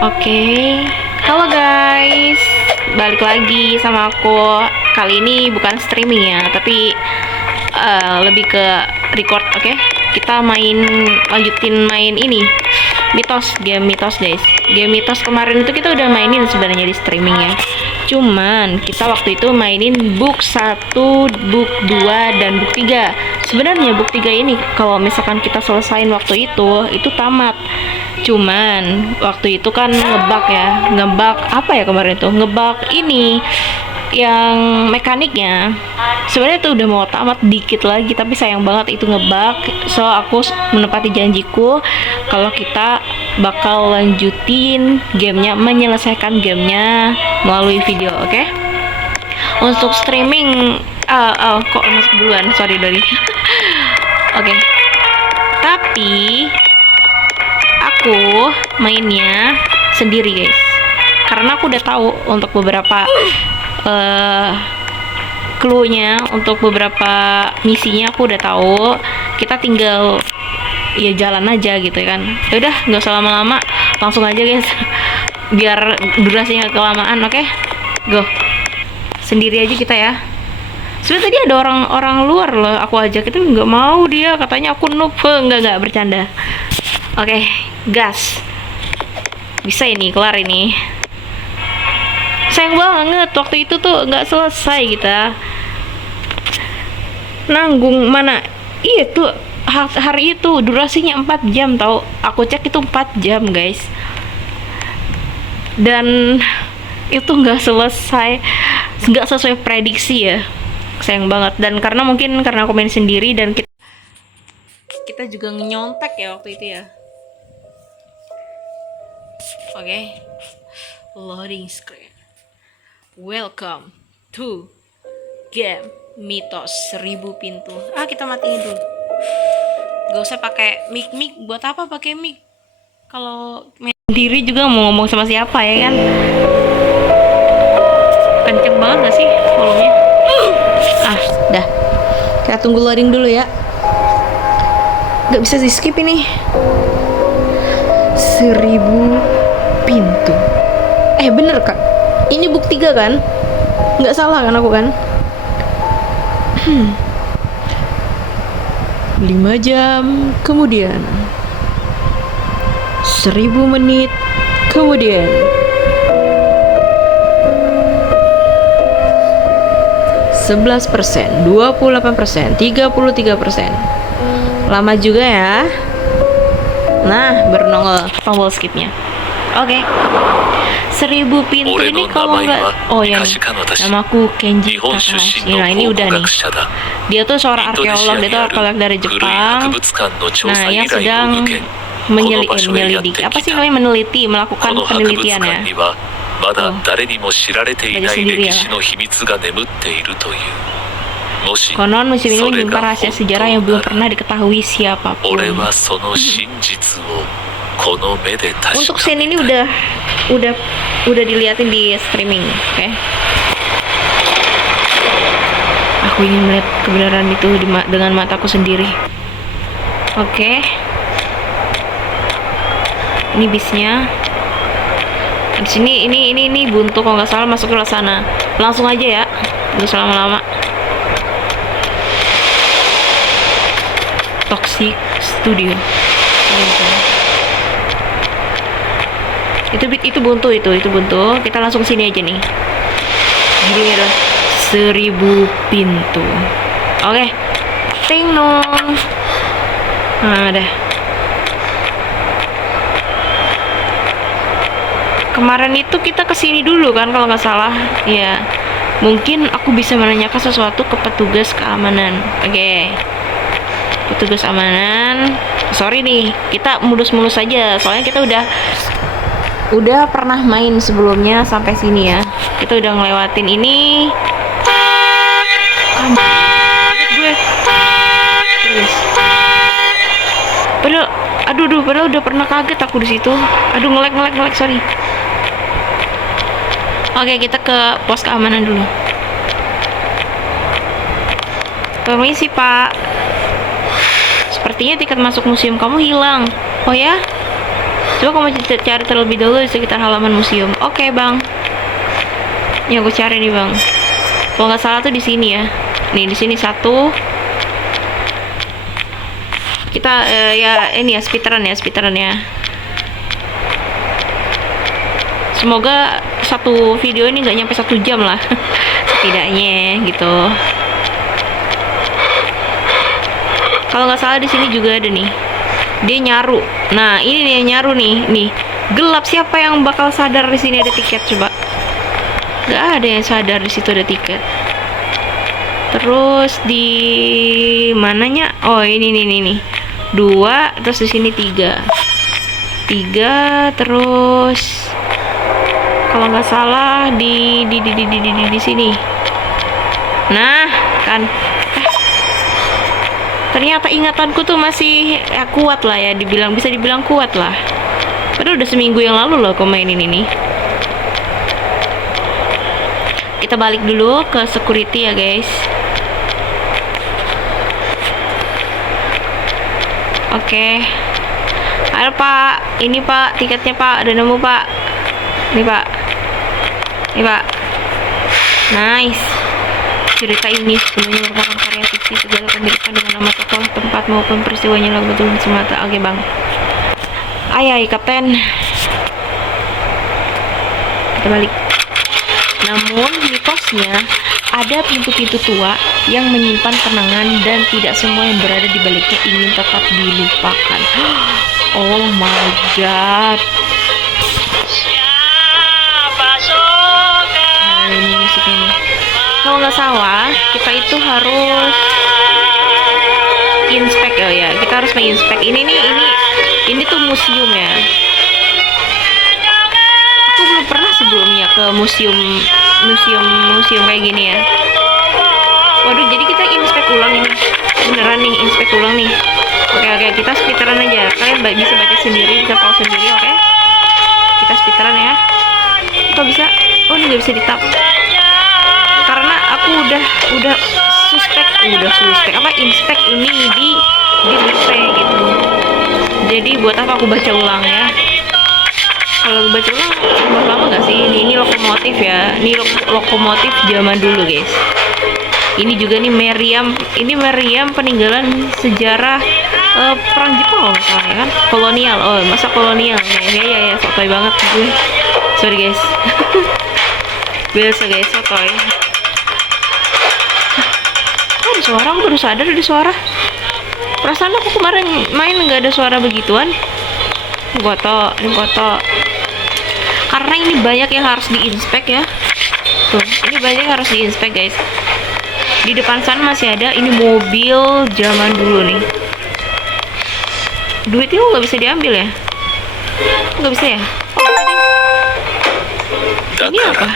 Oke, halo guys, balik lagi sama aku. Kali ini bukan streaming ya, tapi lebih ke record. Oke, kita lanjutin main ini, game Mitos guys. Game Mitos kemarin itu kita udah mainin sebenarnya di streaming ya. Cuman kita waktu itu mainin book 1, book 2, dan book 3. Sebenarnya book 3 ini kalau misalkan kita selesain waktu itu tamat. Cuman waktu itu kan ngebug apa ya kemarin tuh, ngebug ini yang mekaniknya. Sebenarnya tuh udah mau tamat dikit lagi, tapi sayang banget itu ngebug. So aku menepati janjiku kalau kita bakal lanjutin menyelesaikan gamenya melalui video. Oke? Untuk streaming kok masuk duluan, sorry dari oke. Tapi aku mainnya sendiri guys, karena aku udah tahu untuk beberapa clue-nya, untuk beberapa misinya aku udah tahu. Kita tinggal ya jalan aja gitu kan. Ya udah, nggak usah lama-lama, langsung aja guys biar durasinya kelamaan. Oke, go sendiri aja kita ya. Sebenarnya tadi ada orang luar loh aku ajak, itu nggak mau dia, katanya aku noob. Nggak bercanda. Oke, gas. Bisa ini, kelar ini. Sayang banget waktu itu tuh nggak selesai kita. Nanggung mana? Iya tuh hari itu durasinya 4 jam tau. Aku cek itu 4 jam guys. Dan itu nggak sesuai prediksi ya. Sayang banget. Dan karena aku main sendiri dan kita juga nyontek ya waktu itu ya. Oke. Loading screen. Welcome to game Mitos 1000 pintu. Kita matiin dulu. Gak usah pakai mic. Buat apa pakai mic? Kalau main sendiri juga mau ngomong sama siapa ya kan? Kenceng banget gak sih volumenya? Dah. Kita tunggu loading dulu ya. Gak bisa di skip ini. 1000 pintu. Bener kak, ini book 3 kan? Nggak salah kan aku kan? 5 jam kemudian, 1000 menit kemudian, 11%, 28%, 33%. Lama juga ya. Nah, bernongol tombol skipnya. Oke. 1000 pintu ini kalau nggak, ya namaku Kenji Takahashi. Nah ini udah nih. Dia tuh seorang arkeolog, dia tuh arkeolog dari Jepang. Nah yang sedang menyelidiki, apa sih namanya, melakukan penelitian ya. Belajar sendiri ya. Konon museum ini menyimpan rahasia sejarah yang belum pernah diketahui siapapun. Untuk scene ini udah diliatin di streaming, oke? Aku ingin melihat kebenaran itu dengan mataku sendiri. Oke. Ini bisnya. Di sini ini buntu kalau nggak salah, masuk ke sana. Langsung aja ya, nggak usah lama-lama. Toxic Studio. Itu buntu, itu buntu. Kita langsung sini aja nih. Jadi adalah 1000 pintu. Oke. Ting nong. Nah, dah. Kemarin itu kita kesini dulu kan kalau nggak salah. Ya. Mungkin aku bisa menanyakan sesuatu ke petugas keamanan. Oke. Petugas amanan. Sorry nih, kita mulus-mulus aja. Soalnya kita udah pernah main sebelumnya sampai sini ya. Kita udah ngelewatin ini. Padahal udah pernah kaget aku di situ. Aduh, ngelek, sorry. Oke, kita ke pos keamanan dulu. Permisi, Pak. Sepertinya tiket masuk museum kamu hilang. Oh ya? Coba kamu cari terlebih dahulu di sekitar halaman museum. Oke, Bang. Yang aku cari nih, Bang. Kalau nggak salah tuh di sini ya. Nih, di sini satu. Kita ya ini ya speedrun ya. Semoga satu video ini nggak nyampe 1 jam lah. Setidaknya gitu. Kalau nggak salah di sini juga ada nih. Dia nyaru. Nah, ini nih yang nyaru nih. Gelap, siapa yang bakal sadar di sini ada tiket coba? Nggak ada yang sadar di situ ada tiket. Terus di mananya? Oh, ini nih. 2, terus di sini 3. Terus kalau nggak salah di sini. Nah, kan ternyata ingatanku tuh masih ya, kuat lah ya, bisa dibilang kuat lah. Padahal udah seminggu yang lalu loh aku mainin ini. Kita balik dulu ke security ya guys. Oke. Halo Pak, ini Pak tiketnya Pak, udah nemu Pak. Nih Pak. Nice. Cerita ini sepenuhnya merupakan karya fiksi, segala penderitaan dengan nama tokoh, tempat maupun peristiwanya lagu betul semata. Oke Bang. Ayai Kapten. Kita balik. Namun mitosnya ada pintu-pintu tua yang menyimpan kenangan dan tidak semua yang berada di baliknya ingin tetap dilupakan. Oh my god. Nah, ini musiknya nih. Kalau nggak salah, kita itu harus inspek ya. Kita harus menginspek ini tuh museum ya. Aku belum pernah sebelumnya ke museum kayak gini ya. Waduh, jadi kita inspek ulang ini. Beneran nih, inspek ulang nih. Oke, kita speedrun aja. Kalian bisa baca sendiri, bisa pause sendiri, oke? Kita speedrun ya. Kok bisa? Oh, ini nggak bisa di tap. Karena aku udah suspek inspek ini di replay gitu. Jadi buat apa aku baca ulang ya? Kalau baca ulang tambah lama nggak sih? Ini lokomotif ya. Ini lokomotif zaman dulu guys. Ini juga nih meriam peninggalan sejarah perang Jepang kalau nggak salah ya kan? Kolonial. Oh, masa kolonial. Ya, sotoy banget gue. Sorry guys. Biasa guys, sotoy. Ada suara, aku baru sadar ada suara. Perasaan aku kemarin main nggak ada suara begituan. Goto. Karena ini banyak yang harus diinspek ya. Tuh, ini banyak yang harus diinspek guys. Di depan sana masih ada ini mobil zaman dulu nih. Duitnya nggak bisa diambil ya? Nggak bisa ya? Ini apa?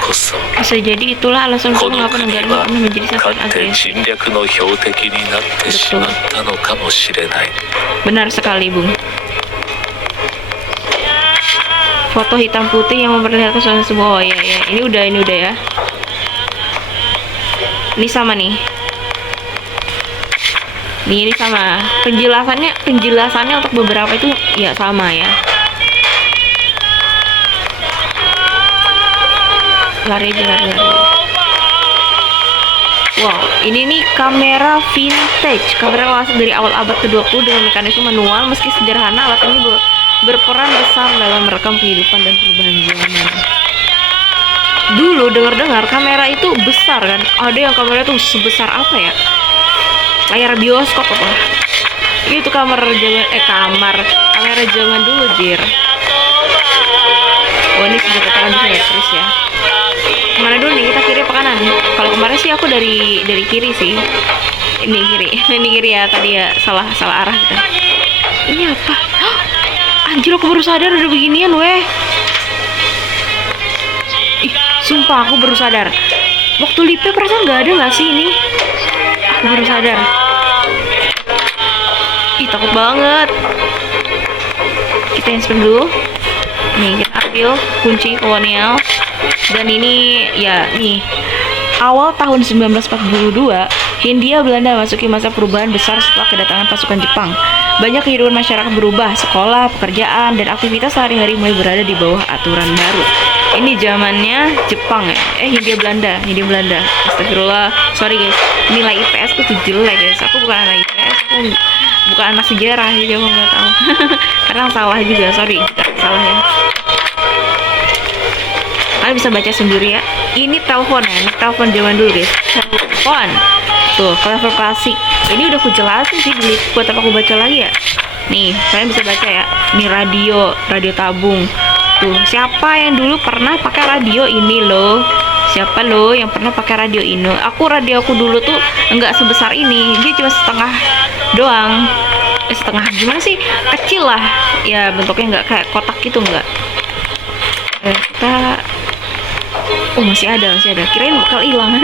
Bisa jadi itulah alasan mengapa negara ini pernah menjadi sasaran agresi. Betul. Benar sekali, Bung. Foto hitam putih yang memperlihatkan suasana sebuah. Oh ya. Ini udah ya. Ini sama nih. Ini sama. Penjelasannya untuk beberapa itu ya sama ya. Lari. Wow, ini nih kamera vintage. Kamera klasik dari awal abad ke-20 dengan mekanisme manual. Meski sederhana, alat ini berperan besar dalam merekam kehidupan dan perubahan zaman. Dulu dengar kamera itu besar kan? Ada yang kamera itu sebesar apa ya? Layar bioskop apa? Itu kamera zaman dulu, jir. Oh, ini sudah katakan bisa terus ya. Kemana dulu nih, kita kiri apa kanan? Kalau kemarin sih aku dari kiri sih. Ini kiri ya, tadi ya salah arah kita. Ini apa? Anjir, aku baru sadar ada beginian weh. Ih, sumpah aku baru sadar. Waktu lipe perasaan nggak ada nggak sih ini? Aku baru sadar. Ih, takut banget. Kita inspek dulu. Nih, kita ambil kunci kolonial. Dan ini ya nih, awal tahun 1942 Hindia Belanda masuki masa perubahan besar setelah kedatangan pasukan Jepang. Banyak kehidupan masyarakat berubah, sekolah, pekerjaan, dan aktivitas sehari-hari mulai berada di bawah aturan baru. Ini zamannya Jepang ya, Hindia Belanda. Astagfirullah, sorry guys, nilai IPS ku tuh jelek guys. Aku bukan anak IPS, aku bukan anak sejarah, jadi aku nggak tahu. Kadang salah juga, sorry, salah ya. Kalian bisa baca sendiri ya. Ini telepon ya, ini telepon zaman dulu guys. Telepon. Tuh, level klasik. Ini udah aku jelasin sih, buat apa aku baca lagi ya. Nih, kalian bisa baca ya. Ini radio tabung. Tuh, siapa yang dulu pernah pakai radio ini loh? Siapa loh yang pernah pakai radio ini? Radio aku dulu tuh enggak sebesar ini. Dia cuma setengah doang. Setengah gimana sih? Kecil lah. Ya, bentuknya enggak kayak kotak gitu enggak. Kita masih ada. Kirain bakal hilang.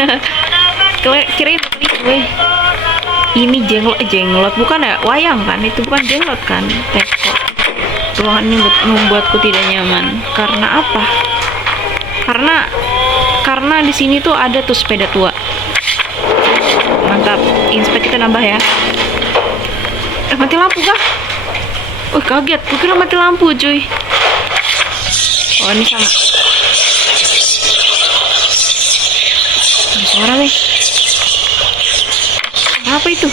Kirain bakal hilang. Ini jenglot bukan ya? Wayang kan? Itu bukan jenglot kan? Teko. Ruangan ini membuatku tidak nyaman. Karena apa? Karena di sini tuh ada tuh sepeda tua. Mantap. Inspek kita nambah ya. Mati lampu kah? Kaget. Gue kira mati lampu cuy. Oh, ini sama. Ada suara nih. Apa itu?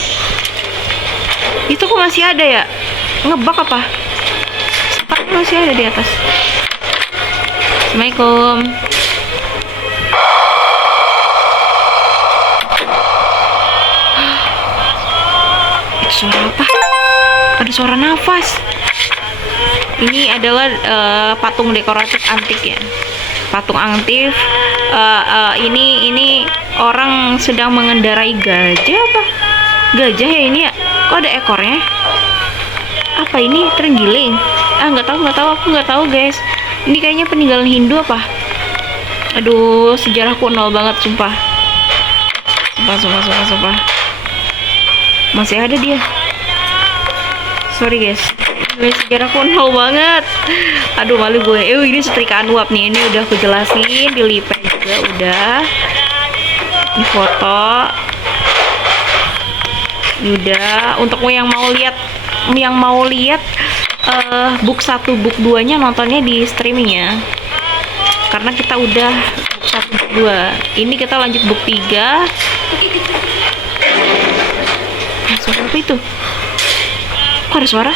Itu kok masih ada ya? Ngebak apa? Sepak masih ada di atas. Assalamualaikum. Itu suara apa? Ada suara nafas. Ini adalah patung dekoratif antik ya. Patung antik. Ini orang sedang mengendarai gajah apa? Gajah ya ini ya? Kok ada ekornya? Apa ini? Terenggiling? Nggak tahu. Aku nggak tahu guys. Ini kayaknya peninggalan Hindu apa? Aduh, sejarahku nol banget sumpah. Sumpah. Masih ada dia. Sorry guys. Sejarahku nol banget. Aduh, malu gue. Ini setrikaan uap nih. Ini udah aku jelasin, dilipet juga udah. Ini foto. Udah. Untuk yang mau lihat book 1, book 2 nya nontonnya di streaming ya. Karena kita udah book 1, book 2. Ini kita lanjut book 3. Suara apa itu? Kok ada suara?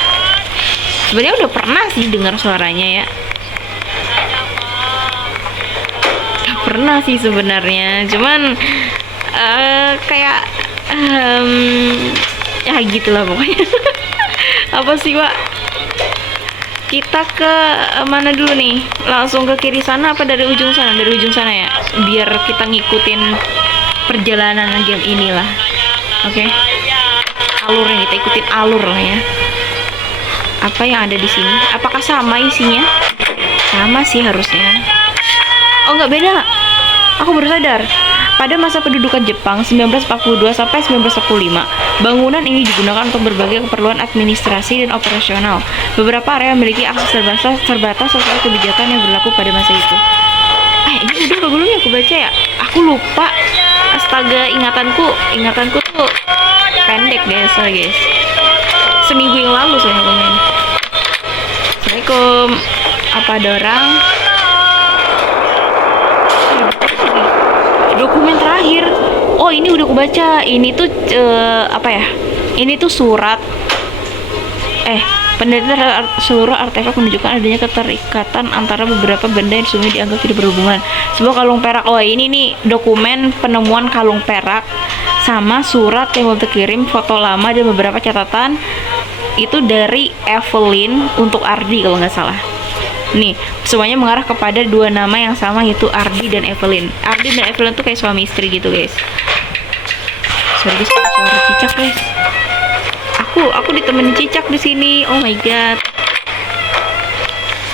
Sebenarnya udah pernah sih dengar suaranya ya. Udah pernah sih sebenarnya. Cuman kayak ya gitulah pokoknya. Apa sih Pak? Kita ke mana dulu nih? Langsung ke kiri sana apa dari ujung sana? Dari ujung sana ya. Biar kita ngikutin perjalanan game inilah. Oke. Alurnya kita ikutin alur lah ya. Apa yang ada di sini? Apakah sama isinya? Sama sih harusnya. Oh, nggak beda. Aku baru sadar. Pada masa pendudukan Jepang 1942 sampai 1945, bangunan ini digunakan untuk berbagai keperluan administrasi dan operasional. Beberapa area memiliki akses terbatas sesuai kebijakan yang berlaku pada masa itu. Ini udah belum ya aku baca ya? Aku lupa. Astaga, ingatanku tuh pendek deh, sorry guys. Seminggu yang lalu saya komen. Assalamualaikum. Apa ada orang? Dokumen terakhir. Oh, ini udah aku baca. Ini tuh apa ya? Ini tuh surat. Penelitian terhadap seluruh artefak menunjukkan adanya keterikatan antara beberapa benda yang sebelumnya dianggap tidak berhubungan. Sebuah kalung perak. Oh, ini nih dokumen penemuan kalung perak sama surat yang belum terkirim, foto lama dan beberapa catatan. Itu dari Evelyn untuk Ardi kalau nggak salah. Nih, semuanya mengarah kepada dua nama yang sama, yaitu Ardi dan Evelyn. Ardi dan Evelyn tuh kayak suami istri gitu guys. Sorry guys, suara cicak guys. Aku ditemenin cicak di sini. Oh my god.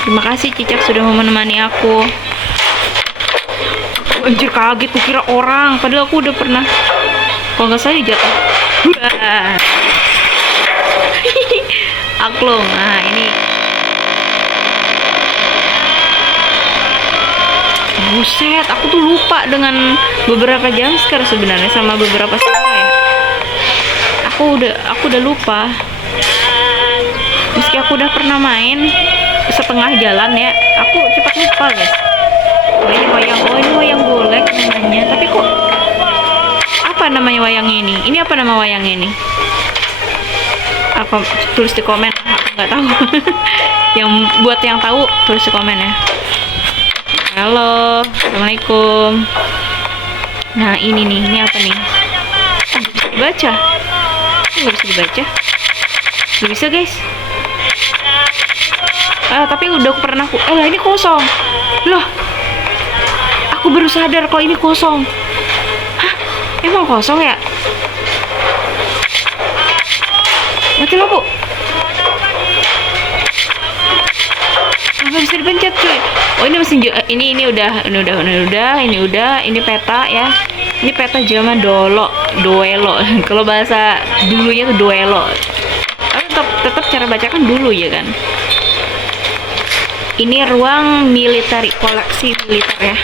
Terima kasih cicak sudah mau menemani aku. Anjir, kaget, kukira orang, padahal aku udah pernah. Kalau nggak salah jatuh. Aklong. Nah, ini. Buset, aku tuh lupa dengan beberapa jumpscare sebenarnya sama beberapa suara ya. Aku udah lupa. meski aku udah pernah main setengah jalan ya, aku cepat lupa guys. Ini wayang golek namanya. Tapi kok apa namanya wayangnya ini? Ini apa nama wayangnya ini? Aku tulis di komen, aku nggak tahu. Buat yang tahu tulis di komen ya. Halo, assalamualaikum. Nah ini nih, ini apa nih? Nggak bisa dibaca. Nggak bisa dibaca. Nggak bisa guys. Tapi udah pernah aku. Ini kosong. Loh, aku baru sadar kalau ini kosong. Hah? Emang kosong ya? Mati lampu. Nggak bisa dipencet cuy. Oh ini mesin ini udah, ini peta ya. Ini peta zaman duelo. Kalau bahasa dulunya tuh duelo. Tapi tetap cara bacakan dulu ya kan. Ini ruang militer, koleksi militer ya.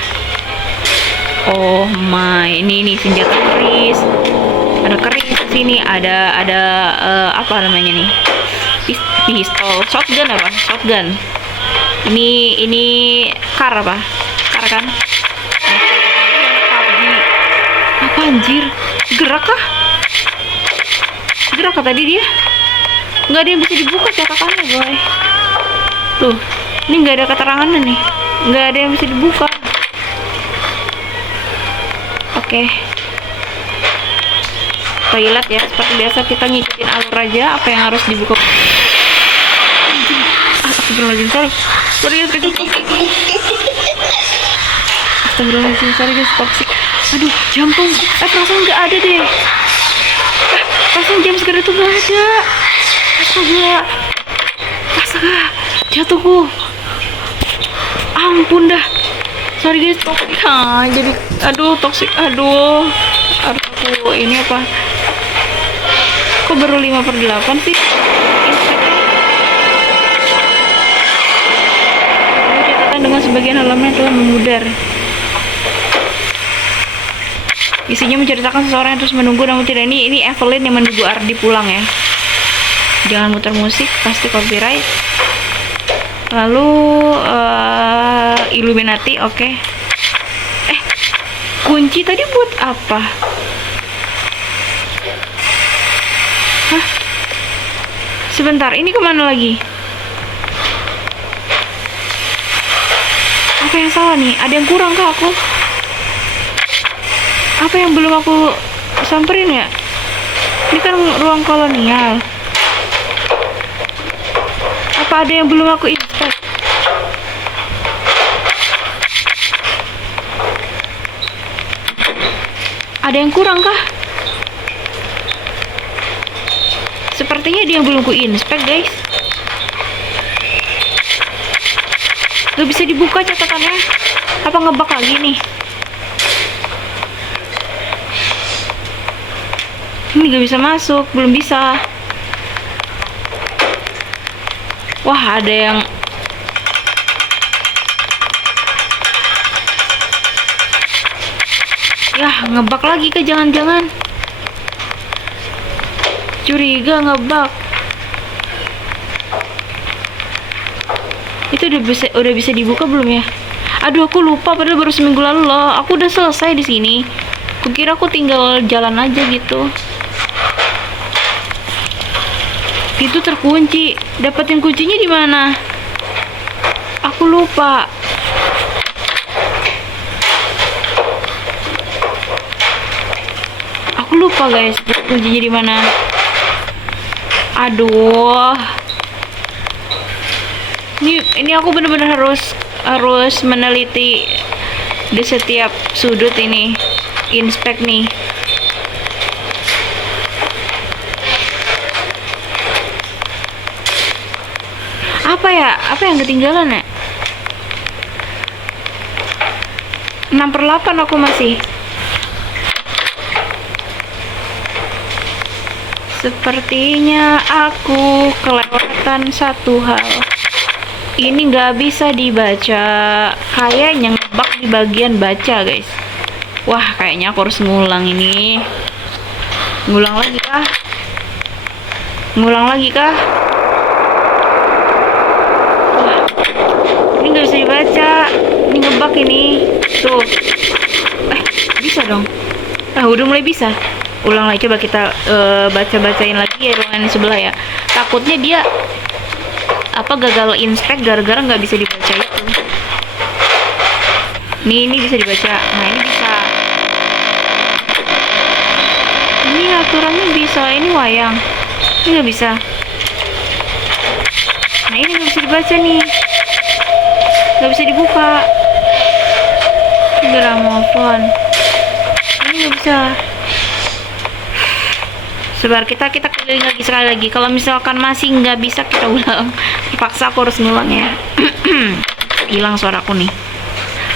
Oh my, ini senjata keris. Ada keris di sini, ada apa namanya nih? Pistol, shotgun apa? Shotgun. Ini kar apa? Kar kan? Apa anjir? Gerak kah? Gerak kah tadi dia? Nggak ada yang bisa dibuka catakannya boy. Tuh, ini nggak ada keterangannya nih. Nggak ada yang bisa dibuka. Oke. Toilet ya, seperti biasa kita ngikutin alur aja apa yang harus dibuka. Astagfirullahaladzim, sorry guys, toxic. Aduh, jantung. Perasaan nggak ada deh. Perasaan jam segera tuh nggak ada. Astaga, jatuhku. Ampun dah. Sorry guys, toxic. Jadi, toxic. Harus aku ini apa? Kok baru 5/8 sih? Catatan dengan sebagian halaman telah memudar. Isinya menceritakan seseorang yang terus menunggu namun tidak. Ini Evelyn yang menunggu Ardi pulang ya. Jangan muter musik, pasti copyright. Lalu Illuminati, oke. Kunci tadi buat apa? Hah? Sebentar, ini kemana lagi? Apa yang salah nih? Ada yang kurang kah aku? Apa yang belum aku samperin ya? Ini kan ruang kolonial. Apa ada yang belum aku inspek? Ada yang kurang kah? Sepertinya dia yang belum ku inspek guys. Gak bisa dibuka catatannya. Apa ngebug lagi nih? Ini gak bisa masuk, belum bisa. Wah, ada yang ngebug lagi ke jangan-jangan. Curiga ngebug. Itu udah bisa dibuka belum ya? Aduh, aku lupa padahal baru seminggu lalu loh. Aku udah selesai di sini. Kukira aku tinggal jalan aja gitu. Itu terkunci. Dapetin kuncinya di mana? Aku lupa. Aku lupa guys, kuncinya di mana? Aduh. Ini aku bener-bener harus meneliti di setiap sudut ini. Inspek nih. Apa yang ketinggalan ya? 6/8 aku masih. Sepertinya aku kelewatan satu hal. Ini nggak bisa dibaca. Kayaknya ngebug di bagian baca guys. Wah, kayaknya aku harus ngulang ini. Ngulang lagi kah? dibaca. Ini ngebug ini. Tuh. Bisa dong. Udah mulai bisa. Ulang lagi, coba kita baca-bacain lagi ya ruangan sebelah ya. Takutnya dia gagal inspect gara-gara nggak bisa dibaca itu. Ini bisa dibaca. Nah, ini bisa. Ini aturannya bisa. Ini wayang. Ini nggak bisa. Nah, ini nggak bisa dibaca nih. Nggak bisa dibuka. Gramofon. Ini nggak bisa. Sebentar, kita keliling lagi sekali lagi. Kalau misalkan masih nggak bisa, kita ulang. Terpaksa aku harus ngulang ya. Hilang suaraku nih.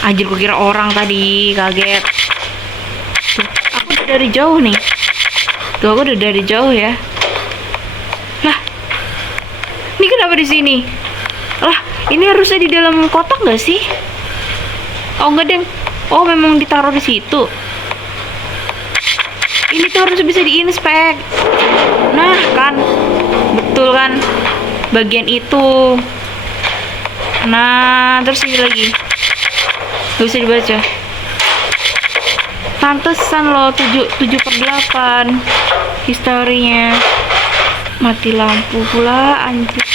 Anjir, gue kira orang tadi, kaget. Tuh, aku udah dari jauh nih. Tuh, aku udah dari jauh ya. Lah, ini kenapa di sini? Lah, ini harusnya di dalam kotak nggak sih? Oh enggak deng. Oh, memang ditaruh di situ. Ini tuh harus bisa diinspek. Nah kan, betul kan, bagian itu. Nah, terus ini lagi gak bisa dibaca. Pantesan loh 7/8 historinya. Mati lampu pula, anjir.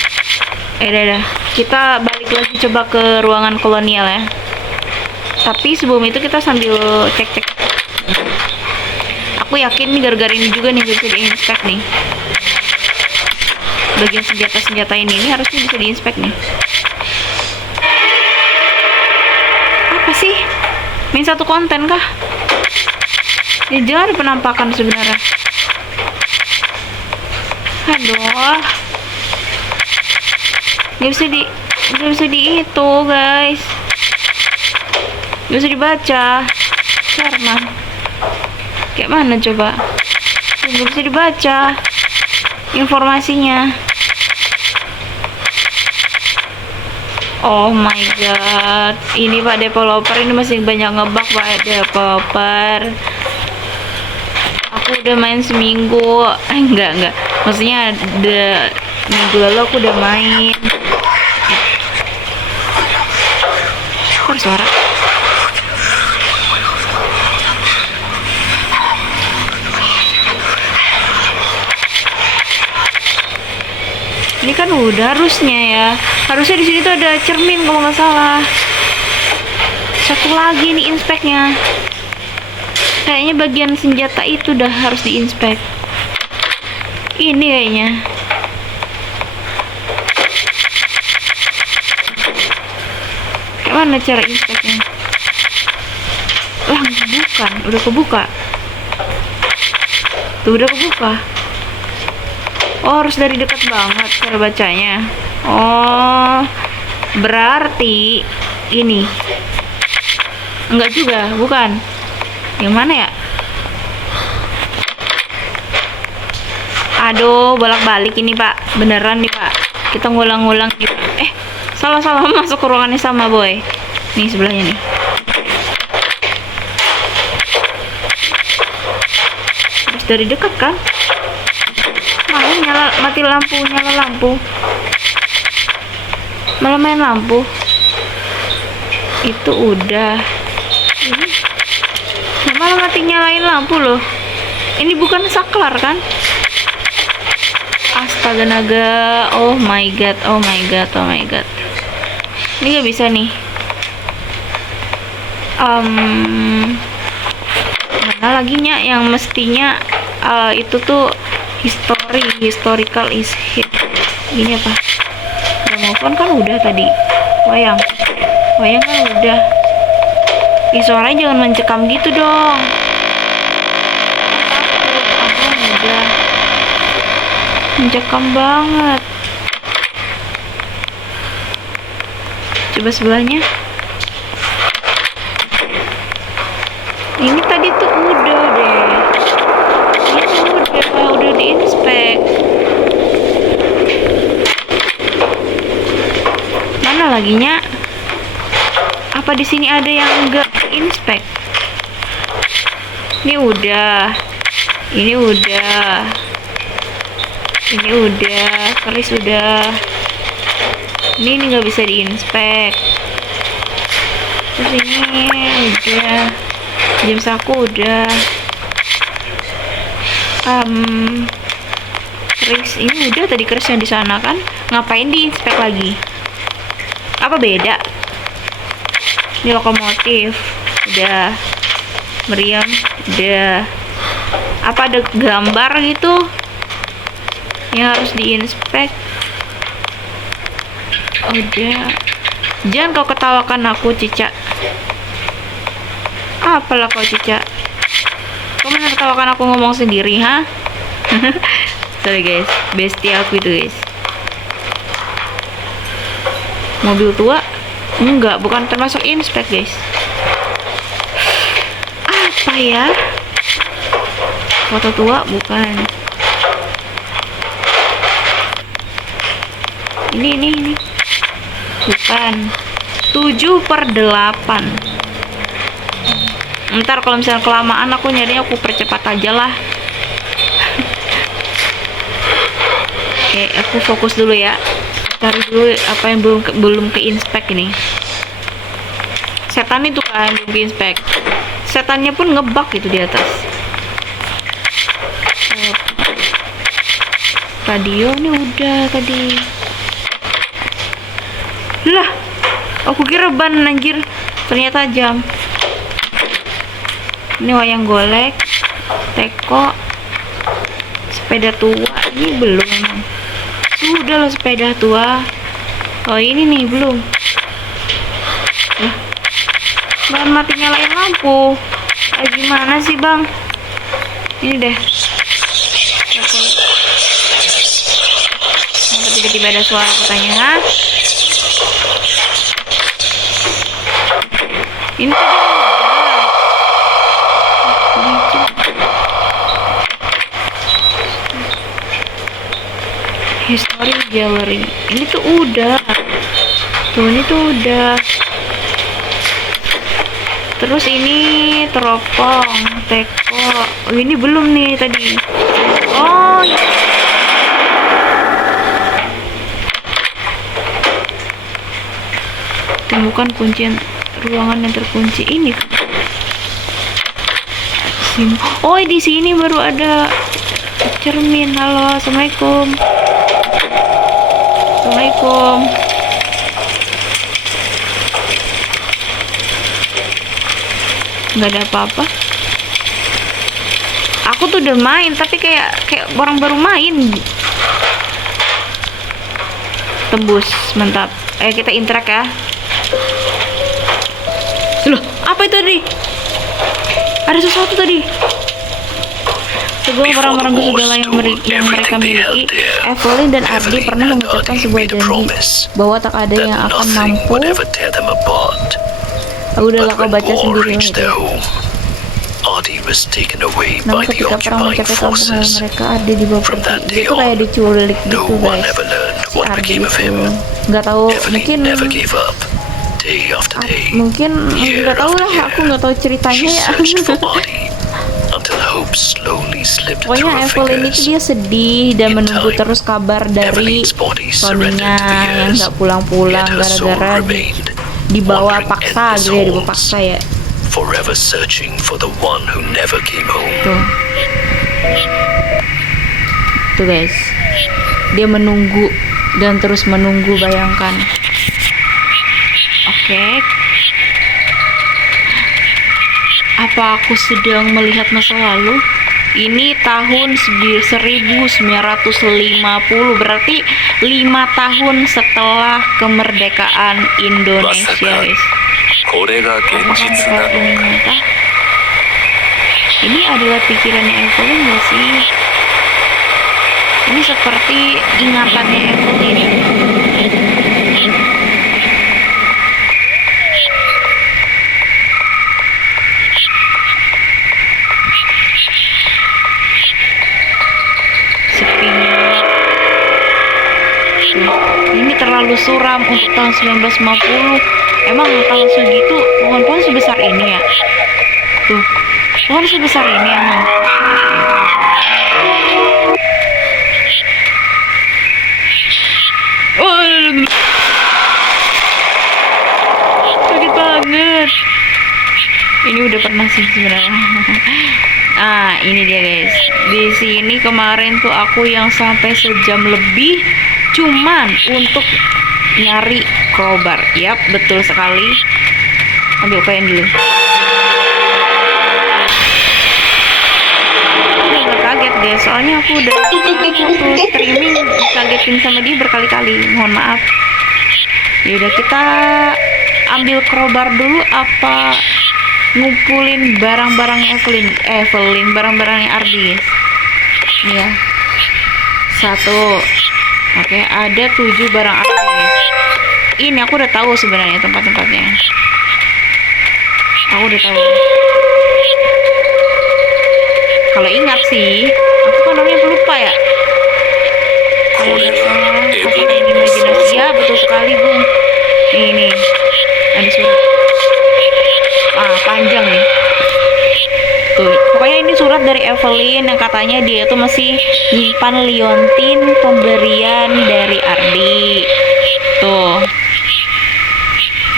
Dah. Kita balik lagi coba ke ruangan kolonial ya. Tapi sebelum itu kita sambil cek-cek. Aku yakin nih gara-gara ini juga nih bisa diinspek nih. Bagian senjata-senjata ini harusnya bisa diinspek nih. Apa sih? Main satu konten kah? Ya jangan ada penampakan sebenarnya. Aduh. Gak bisa di itu guys. Gak bisa dibaca. Herman. Kayak mana coba? Gak bisa dibaca informasinya. Oh my god, ini Pak developer ini masih banyak ngebug Pak developer. Aku udah main seminggu, enggak, maksudnya minggu lalu aku udah main. Kok ada suara? Ini kan udah harusnya di sini tuh ada cermin kalau nggak salah. Satu lagi nih inspeknya. Kayaknya bagian senjata itu udah harus diinspek. Ini kayaknya. Kayak mana cara inspeknya? Lah, bukan, udah kebuka. Tuh udah kebuka. Oh, harus dari dekat banget cara bacanya. Oh, berarti ini. Enggak juga, bukan. Yang mana ya? Aduh, bolak-balik ini Pak. Beneran nih Pak. Kita ngulang-ngulang nih Pak. Salah masuk ke ruangannya sama boy. Nih sebelahnya nih. Harus dari dekat kan? Mati lampu, nyala lampu. Malah main lampu. Itu udah. Ini malah mati nyalain lampu loh. Ini bukan saklar kan? Astaga naga. Oh my god. Ini gak bisa nih. Mana lagi nya yang mestinya itu tuh historical is hit. Ini apa? Gramofon kan udah tadi. Wayang kan udah. Suaranya jangan mencekam gitu dong. Udah mencekam banget. Coba sebelahnya. Ini tadi tuh udah deh. Udah diinspek. Mana laginya? Apa di sini ada yang enggak inspek? Ini udah. Keris udah. Ini nggak bisa diinspek. Terus ini udah, jam saku udah. Keris ini udah, tadi keris yang di sana kan. Ngapain diinspek lagi? Apa beda? Ini lokomotif udah, meriam udah. Apa ada gambar gitu yang harus diinspek? Udah. Jangan kau ketawakan aku, Cica. Apalah kau, Cica? Kau menertawakan aku ngomong sendiri, ha? Sorry guys, bestie aku itu guys. Mobil tua? Enggak, bukan termasuk inspek guys. Apa ya? Foto tua? Bukan. Ini. Bukan. 7/8. Ntar kalau misalnya kelamaan aku nyarinya, aku percepat aja lah. Oke, aku fokus dulu ya. Cari dulu apa yang belum ke inspek ini. Setan itu kan belum ke inspek. Setannya pun ngebug gitu di atas. Radio ini udah tadi. Lah, aku kira ban anjir. Ternyata jam. Ini wayang golek, teko, sepeda tua. Ini belum emang. Sudah loh sepeda tua. Oh ini nih belum. Bahan mati nyalain lampu. Gimana sih bang? Ini deh. Tiba-tiba ada suara, aku tanya, ha? Ini tadi History Gallery. Ini tuh udah. Tuh ini tuh udah. Terus ini teropong, teko. Oh, ini belum nih tadi. Oh, temukan kuncian ruangan yang terkunci ini. Sini. Oh, di sini baru ada cermin. Halo, assalamualaikum. Assalamualaikum. Nggak ada apa-apa. Aku tuh udah main, tapi kayak orang baru main. Tembus, mantap. Ayo kita interact ya. Loh, apa itu tadi? Ada sesuatu tadi. Sebuah barang-barang segala yang mereka miliki, Evelyn dan Ardi pernah mengucapkan sebuah janji bahwa tak ada yang akan mampu. Udahlah kau baca sendiri lah. Namun ketika perang mencapai kampung halaman mereka, Ardi dibawa pergi. Dia tuh kayak diculik gitu guys. Si Ardi itu nggak tahu, mungkin nggak tahu lah, aku nggak tahu ceritanya ya. Pokoknya Evelyn itu dia sedih dan menunggu terus kabar dari suaminya yang nggak pulang-pulang gara-gara dibawa paksa gitu ya, dibawa paksa ya. Tuh guys, dia menunggu dan terus menunggu, bayangkan. Oke. Apa aku sedang melihat masa lalu? Ini tahun 1950, berarti 5 tahun setelah kemerdekaan Indonesia, guys. Ini adalah pikirannya Evelyn gak sih? Ini seperti ingatannya Evelyn. Ini terlalu suram untuk tahun 1950. Emang tahun segitu pohon-pohon sebesar ini ya? Tuh, pohon sebesar ini emang. Oh, sakit banget. Ini udah pernah sih sebenarnya. Nah, ini dia guys. Di sini kemarin tuh aku yang sampai sejam lebih cuman untuk nyari crowbar. Yap, betul sekali. Ambil koin dulu. Aku agak kaget guys, soalnya aku udah waktu streaming dikagetin sama dia berkali-kali. Mohon maaf. Yaudah, kita ambil crowbar dulu apa ngumpulin barang-barangnya Evelyn, barang-barangnya Ardi guys. Ini ya. 1. Oke, ada 7 barang Ardi guys. Ini aku udah tahu sebenarnya tempat-tempatnya. Aku udah tahu. Kalau ingat sih, aku kan namanya pelupa ya. Kalau nggak salah, apakah ini imajinasi? Ya, betul sekali Bung. Ini ada surat. Panjang nih. Tuh, pokoknya ini surat dari Evelyn yang katanya dia tuh masih nyimpan liontin pemberian dari Ardi. Tuh.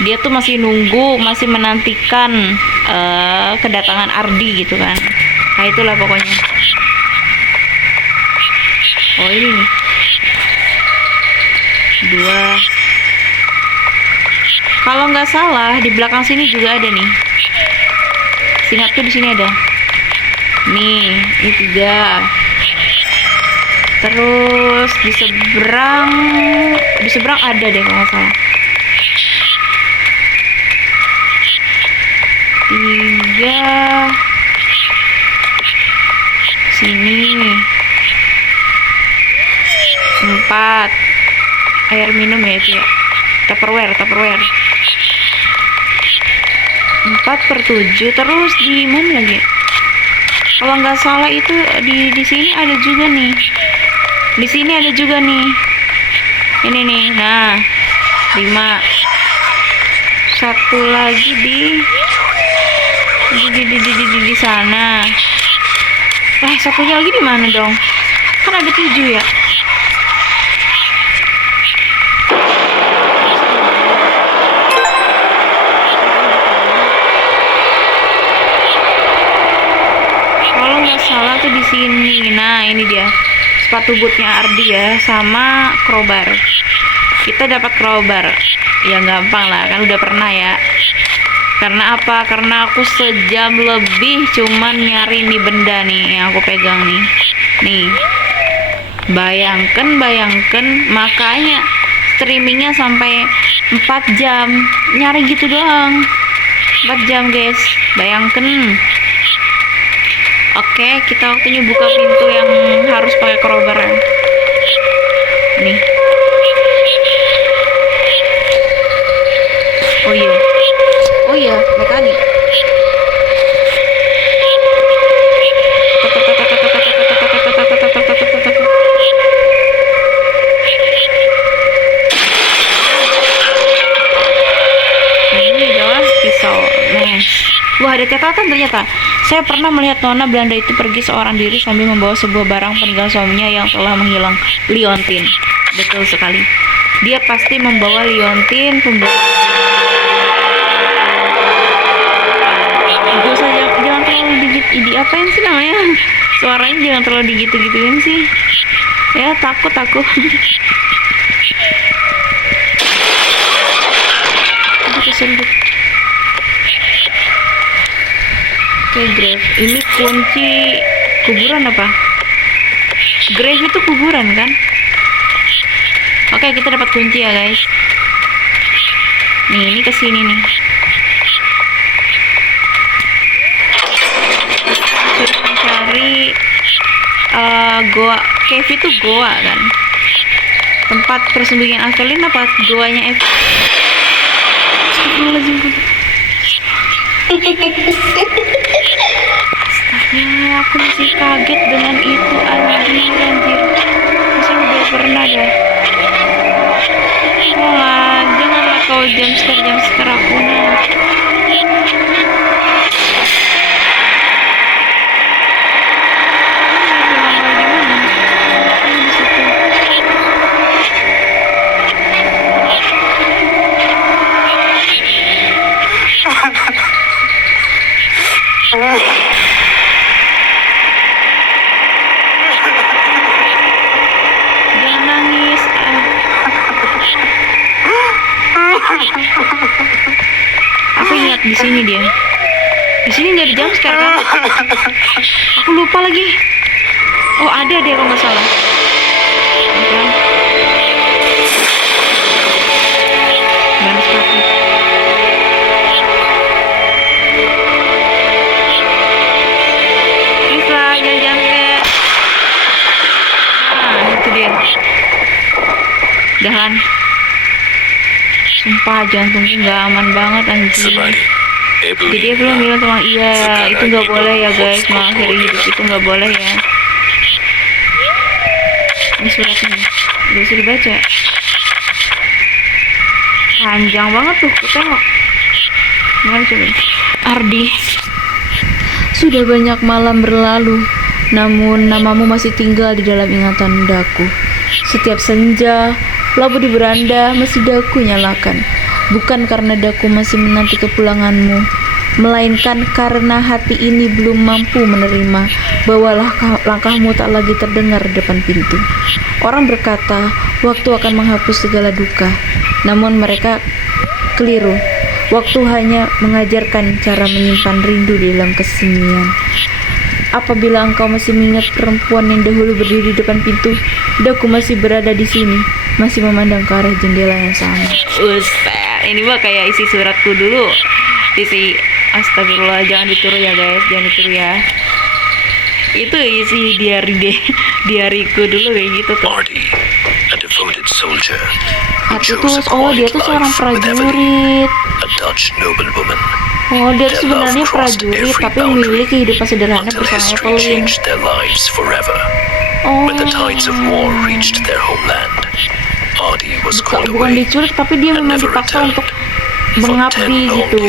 Dia tuh masih nunggu, masih menantikan kedatangan Ardi gitu kan. Nah, itulah pokoknya. Oh, ini nih. 2. Kalau nggak salah di belakang sini juga ada nih. Seingatku di sini ada. Nih, ini 3. Terus di seberang ada deh kalau nggak salah. 3. Sini. 4. Air minum ya itu ya. Tupperware. 4/7. Terus di mana lagi? Kalau nggak salah itu di sini ada juga nih. Di sini ada juga nih. Ini nih. Nah, 5. 1 lagi di sana. Satunya lagi di mana dong? Kan ada 7 ya. Kalau nggak salah tuh di sini. Nah, ini dia. Sepatu bootnya Ardi ya, sama crowbar. Kita dapat crowbar. Ya gampang lah, kan udah pernah ya. Karena apa? Karena aku sejam lebih cuman nyari nih benda nih yang aku pegang nih. Nih. Bayangkan, makanya streamingnya sampai 4 jam. Nyari gitu doang. 4 jam, guys. Bayangkan. Oke, kita waktunya buka pintu yang harus pakai crowbar. Nih. Oh iya, mekanik. Ini adalah pisau. Wah, ada catatan ternyata. Saya pernah melihat Nona Belanda itu pergi seorang diri sambil membawa sebuah barang peninggalan suaminya yang telah menghilang, liontin. Betul sekali. Dia pasti membawa liontin jangan terlalu apa yang sih namanya, suaranya jangan terlalu digitu-gituin sih ya, takut aku. Kesunduk. Oke, grave ini kunci kuburan apa? Grave itu kuburan kan? Oke, kita dapat kunci ya guys. Nih, ini kesini nih. Sudah mencari goa. Cave itu goa kan? Tempat persembunyian Evelyn apa goanya Evelyn? Astagfirullahaladzim. Astagfirullah, aku masih kaget dengan itu. Anjir. Masih udah pernah dah. Wah, janganlah kau jumpscare aku nah. di sini dia. Di sini nggak ada jump scare kan? Aku lupa lagi. Oh ada deh kalau nggak salah. Oke. Baris kaki. Bisa jangan jump scare. Nah itu dia. Dahan. Sumpah jantungku nggak aman banget anjir. Jadi dia belum bilang sama iya itu nggak boleh ya guys, mengakhiri hidup itu nggak boleh ya. Ini suratnya udah bisa dibaca. Panjang banget tuh, kita tengok. Gimana coba? Ardi, sudah banyak malam berlalu, namun namamu masih tinggal di dalam ingatan daku. Setiap senja, lampu di beranda masih daku nyalakan. Bukan karena daku masih menanti kepulanganmu, melainkan karena hati ini belum mampu menerima bahwa langkahmu tak lagi terdengar di depan pintu. Orang berkata, waktu akan menghapus segala duka, namun mereka keliru. Waktu hanya mengajarkan cara menyimpan rindu di dalam kesunyian. Apabila engkau masih mengingat perempuan yang dahulu berdiri di depan pintu, daku masih berada di sini, masih memandang ke arah jendela yang sama. Ustaz, ini mah kayak isi suratku dulu. Isi astagfirullah, jangan ditiru ya guys, jangan ditiru ya. Itu isi diariku dulu kayak gitu tuh. Aku tuh, oh dia tuh seorang prajurit. Oh dia tuh sebenarnya prajurit tapi memilih kehidupan sederhana bersama Evelyn. Oh. Bukan diculik tapi dia memang dipaksa untuk mengabdi gitu.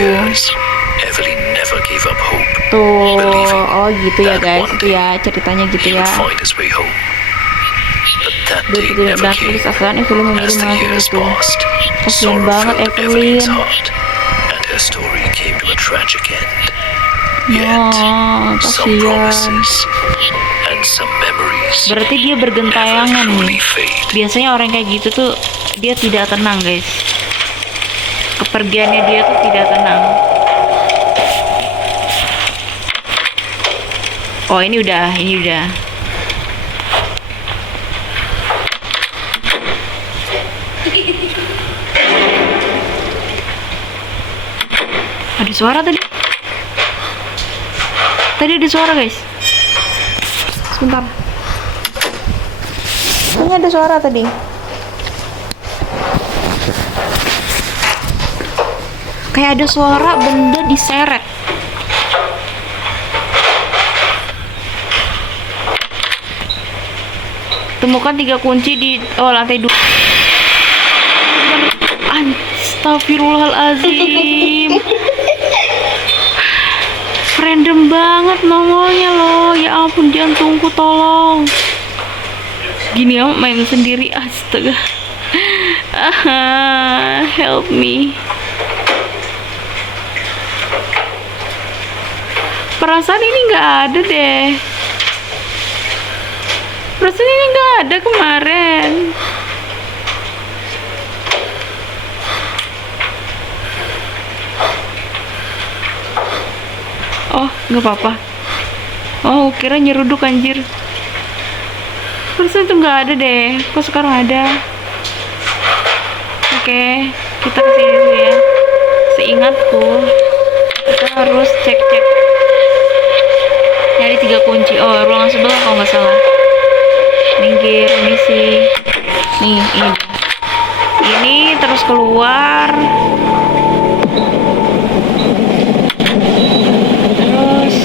Tuh, oh gitu ya guys, itu ya ceritanya gitu ya. Dan tulis asalnya Evelyn memilih mengakhiri itu. Kasian banget Evelyn. Oh, kasian. Berarti dia bergentayangan nih. Biasanya orang kayak gitu tuh dia tidak tenang guys. Kepergiannya dia tuh tidak tenang. Oh ini udah. Ada suara tadi. Tadi ada suara guys. Sebentar. Ini ada suara tadi. Kayak ada suara benda diseret. Temukan 3 kunci di lantai 2. Astagfirullahalazim. Random banget nongolnya loh. Ya ampun jantungku tolong. Gini ya main sendiri, astaga. Help me. Perasaan ini nggak ada deh. Perasaan ini nggak ada kemarin. Oh, nggak apa-apa. Oh, kira nyeruduk anjir. Perasaan itu nggak ada deh. Kok sekarang ada? Oke, kita kesini dulu ya. Seingatku, kita harus cek-cek. Nyari 3 kunci. Oh, ruangan sebelah kalau nggak salah. Minggir, misi. Nih, ini. Ini terus keluar. Terus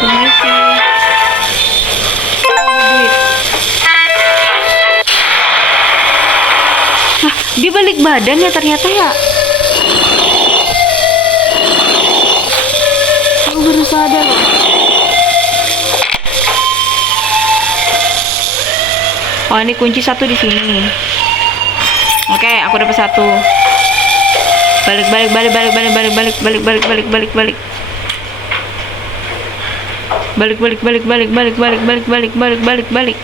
misi. Duit. Nah, dia balik badan ya ternyata ya. Aku baru sadar loh. Oh ini kunci 1 di sini. Oke, aku dapat 1. Balik.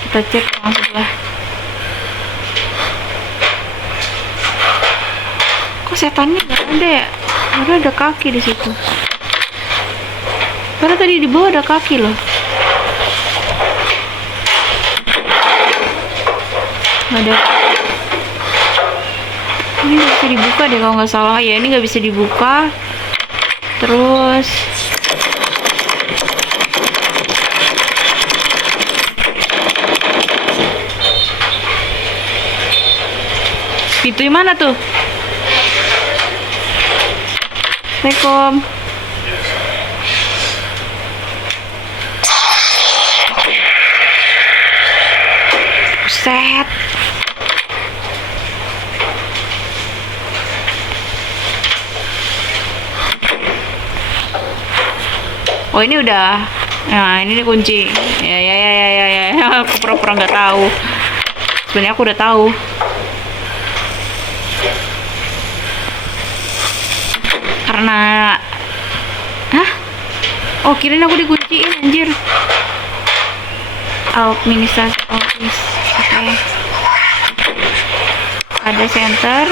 Kita cek langsung lah. Kok setannya nggak ada ya? Padahal ada kaki di situ. Padahal tadi di bawah ada kaki loh. Nggak ada. Ini nggak bisa dibuka deh kalau nggak salah ya. Ini nggak bisa dibuka. Terus pintu yang mana tuh? Assalamualaikum. Buset. Oh ini udah. Nah ini kunci. Ya. Aku pura-pura nggak tahu. Sebenarnya aku udah tahu. Karena hah? Oh kirain aku dikunciin anjir. Administrasi office. Oke. Ada center.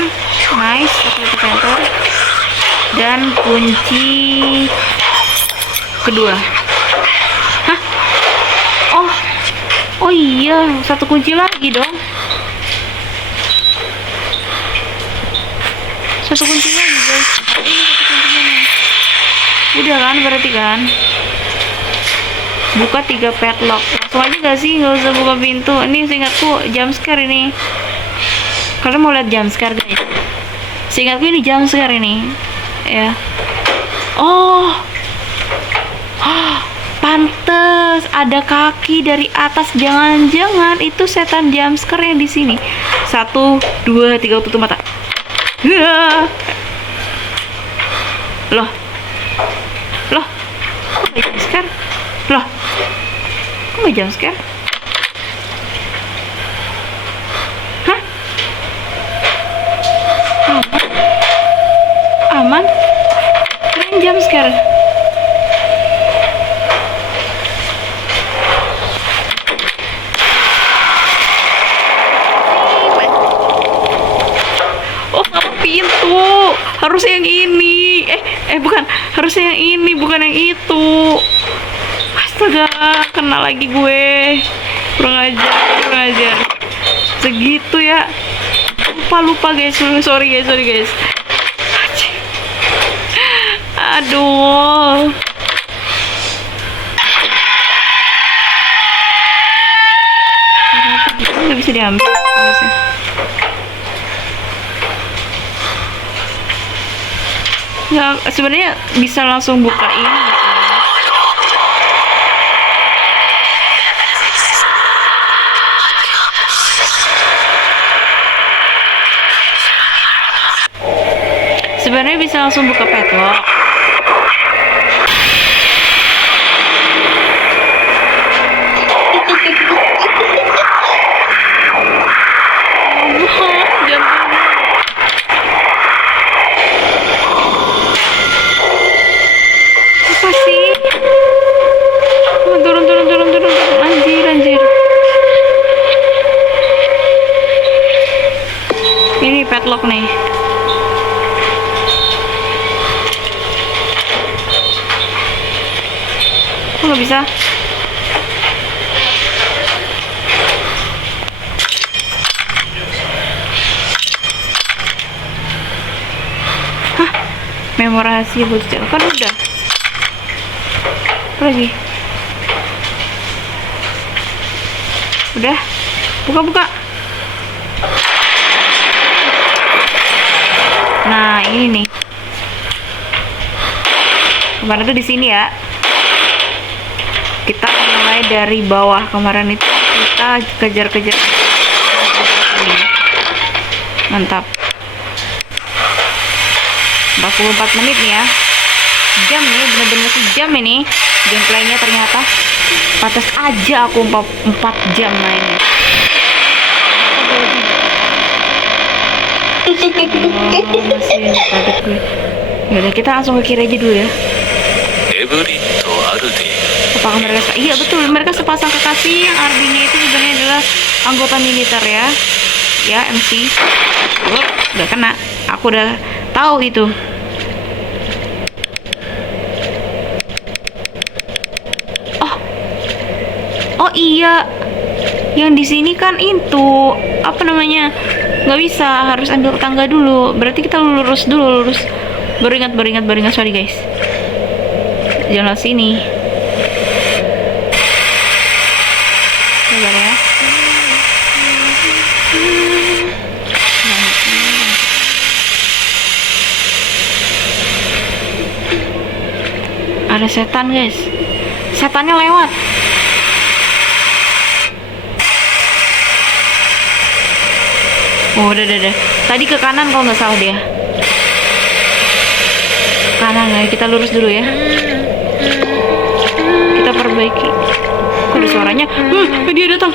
Nice, ada center. Dan kunci kedua. Hah? Oh iya, satu kunci lagi dong. Satu kunci lagi guys. Udah kan berarti kan. Buka 3 padlock. Langsung aja gak sih? Gak usah buka pintu. Ini seingatku jumpscare ini. Kalian mau lihat jumpscare guys? Seingatku ini jumpscare ini. Ya. Oh, pantes ada kaki dari atas. Jangan-jangan itu setan jumpscare yang di sini. 1, 2, 3 tutup mata. Loh, kok gak jumpscare? Loh, kok gak jumpscare? Hah? Aman? Keren jumpscare. Pintu harusnya yang ini bukan, harusnya yang ini bukan yang itu. Astaga, kena lagi gue. Kurang ajar segitu ya. Lupa guys. Sorry guys. Aduh, nggak bisa diambil harusnya. Ya, sebenarnya bisa langsung buka ini. Sebenarnya bisa langsung buka padlock. Anjir. Ini padlock nih. Kok nggak bisa? Hah? Memo rahasia bocil kan udah. Apa lagi? Udah, buka. Nah ini nih. Kemarin tuh di sini ya. Kita mulai dari bawah. Kemarin itu kita kejar-kejar. Mantap. 44 menit nih ya. Jam nih, bener-bener sejam ini gameplaynya ternyata. Pantas aja aku 4 jam mainnya. Yaudah, kita langsung ke kiri aja dulu ya. Apakah mereka? Iya betul, mereka sepasang kekasih. Yang Ardinya itu sebenarnya adalah anggota militer ya. Ya, MC. Udah kena. Aku udah tahu itu. Oh, oh iya, yang di sini kan itu apa namanya? Nggak bisa, harus ambil tangga dulu. Berarti kita lurus dulu, lurus. Baru ingat. Sorry guys. Jangan lewat sini. Sabar ya. Ada setan guys. Setannya lewat. Oh, udah. Tadi ke kanan kalau nggak salah dia. Kanan ya, kita lurus dulu ya. Kita perbaiki. Kok ada suaranya? Dia datang.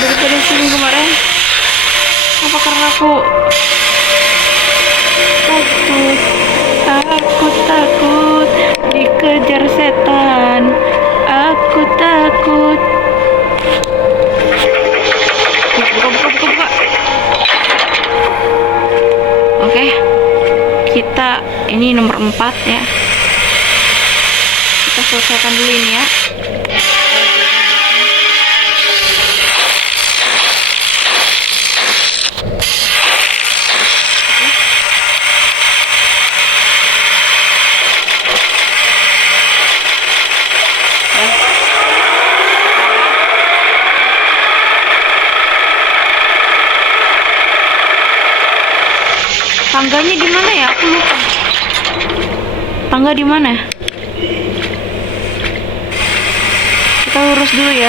Daripada sini kemarin. Apa karena aku takut dikejar setan. Aku takut. Buka. Oke, kita ini nomor 4 ya. Kita selesaikan dulu ini ya. Tangganya di mana ya? Aku lupa. Tangga di mana? Kita lurus dulu ya.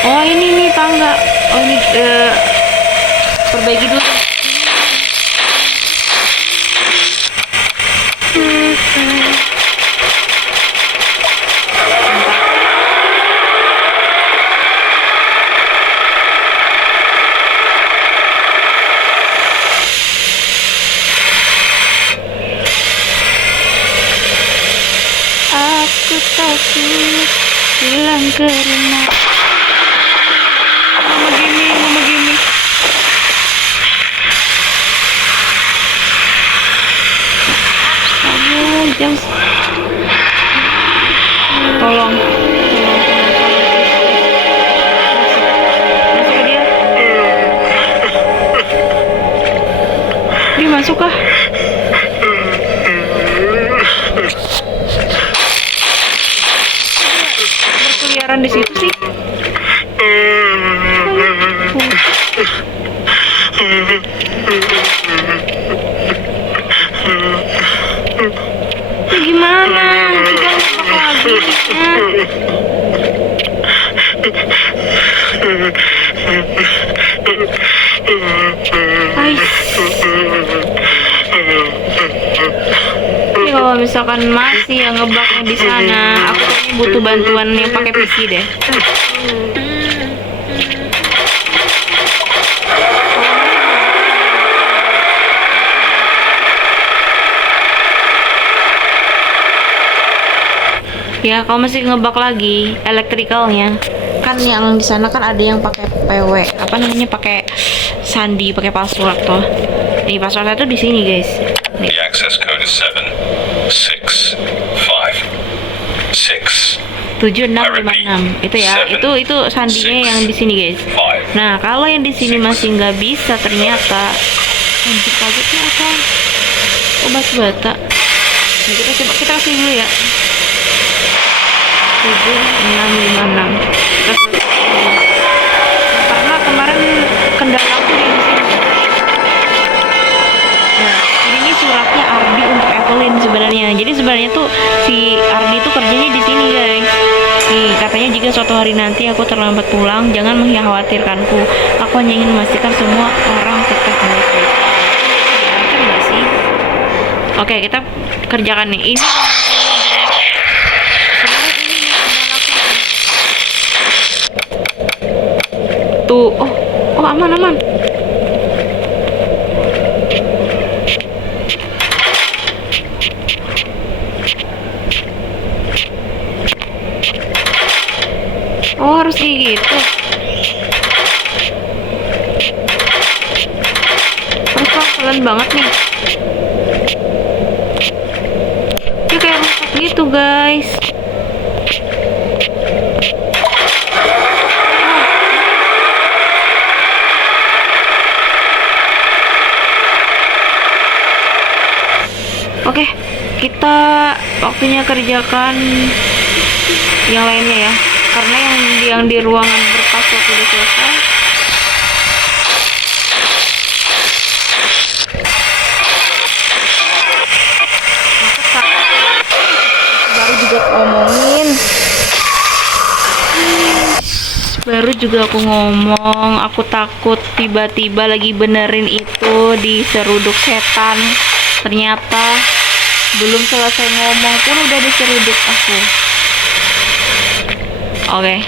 Oh, ini nih tangga. Oh, ini perbaiki dulu. Aku takut pulang ke rumah. Mama gini. Aduh, jam. Tolong. Masuk ke dia. Dia masuk kah? Berkeliaran di situ sih. Ini gimana? Kita Ini kalau misalkan masih yang ngebugnya di sana, aku kayaknya butuh bantuan yang pakai PC deh. Ya, kalau masih ngebug lagi elektrikalnya, kan yang di sana kan ada yang pakai PW, apa namanya, pakai sandi, pakai password tuh. Ini passwordnya tuh di sini, guys. Nih. The access code is 765 7656. Itu ya, itu sandinya yang di sini, guys. Nah, kalau yang di sini masih nggak bisa ternyata. Anjir, kagetnya apa? Obat bata. Nah, kita kasih dulu ya. 7656. Karena kemarin kendala aku di hari nanti aku terlambat pulang, jangan mengkhawatirkanku. Aku hanya ingin memastikan semua orang tetap baik-baik. Ya, kan nggak sih? Oke, kita kerjakan nih. Ini tuh, oh aman. Oh, harus kayak gitu. Harus pelan banget nih. Dia kayak rusak gitu, guys. Oke, kita waktunya kerjakan yang lainnya ya. Karena yang di ruangan berpassword udah selesai. Baru juga aku ngomong, aku takut tiba-tiba lagi benerin itu diseruduk setan. Ternyata belum selesai ngomong pun udah diseruduk aku. Oke.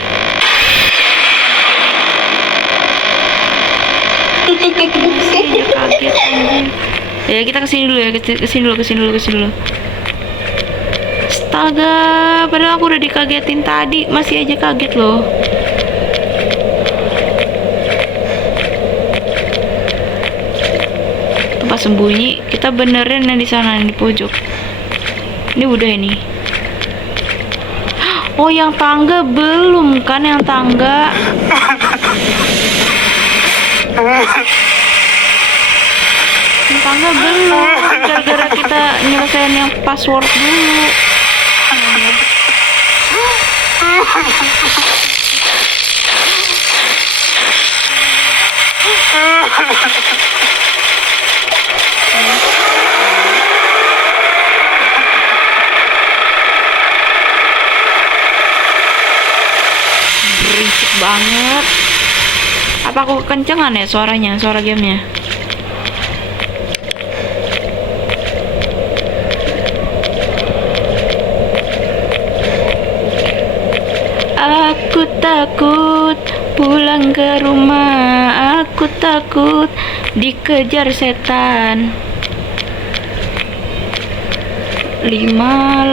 Kaget anjir. Ya kita kesini dulu ya, kesini dulu. Astaga, padahal aku udah dikagetin tadi, masih aja kaget loh. Tempat sembunyi, kita benerin yang di sana di pojok. Ini udah ini. Oh, yang tangga belum kan, yang tangga. Yang tangga belum, gara-gara kita nyelesain yang password dulu. Berisik banget. Apa aku kekencengan ya suaranya, suara gamenya? Aku takut pulang ke rumah, aku takut dikejar setan. 5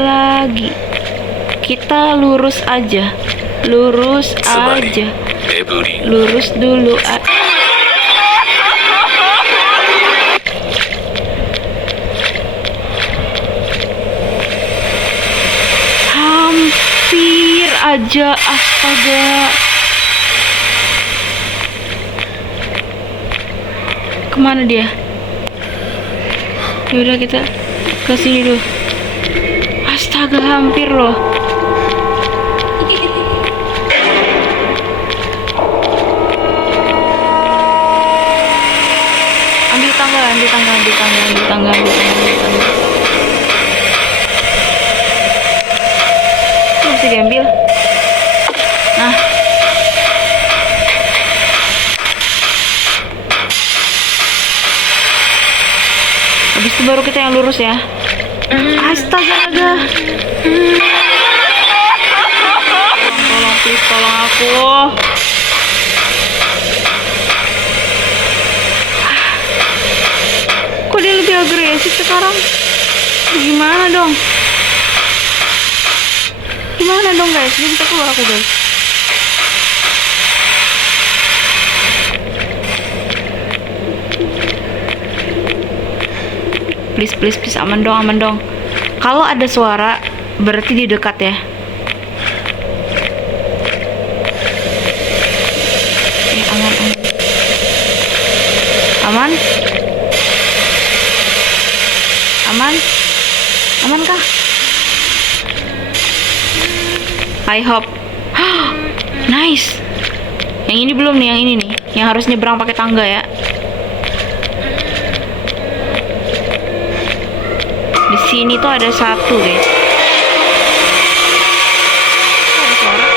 lagi. Kita lurus aja. Lurus aja. Lurus dulu. Hampir aja, astaga. Kemana dia? Yaudah kita ke sini dulu. Astaga, hampir loh. Ambil tangga. Tuh, bisa diambil. Nah. Habis itu baru kita yang lurus ya. Astaga. Tolong, please, tolong aku. Kok dia lebih agresif sekarang? Gimana dong guys? Dia bisa keluar aku guys. Please, aman dong. Kalau ada suara berarti di dekat ya. Aman kah? I hope. Nice. Yang ini belum nih, yang ini nih, yang harus nyebrang pakai tangga ya. Di sini tuh ada satu guys. Ada suara.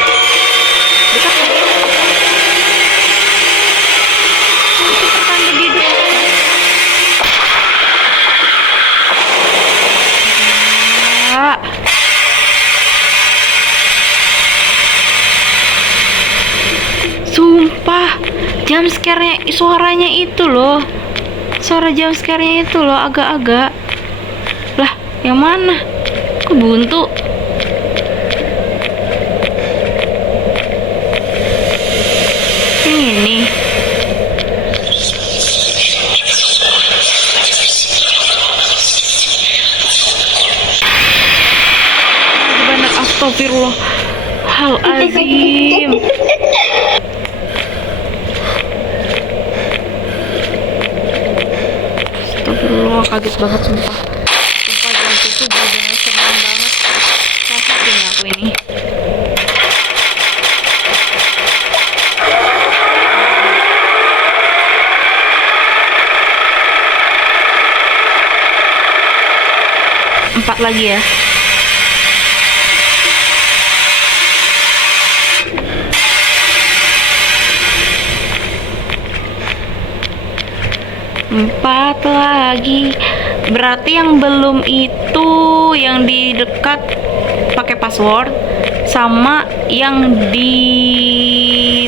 Sumpah, jump scare-nya, suaranya itu loh. Suara jump scare-nya itu loh, agak-agak. Lah, yang mana? Kok buntu? Ini. Benar, astagfirullah. Hal azim. Astagfirullah, kaget banget sumpah. Sumpah jam itu bener-bener senang banget. Sakit ini aku ini. Empat lagi ya. Empat lagi. Berarti yang belum itu yang di dekat pakai password, sama yang di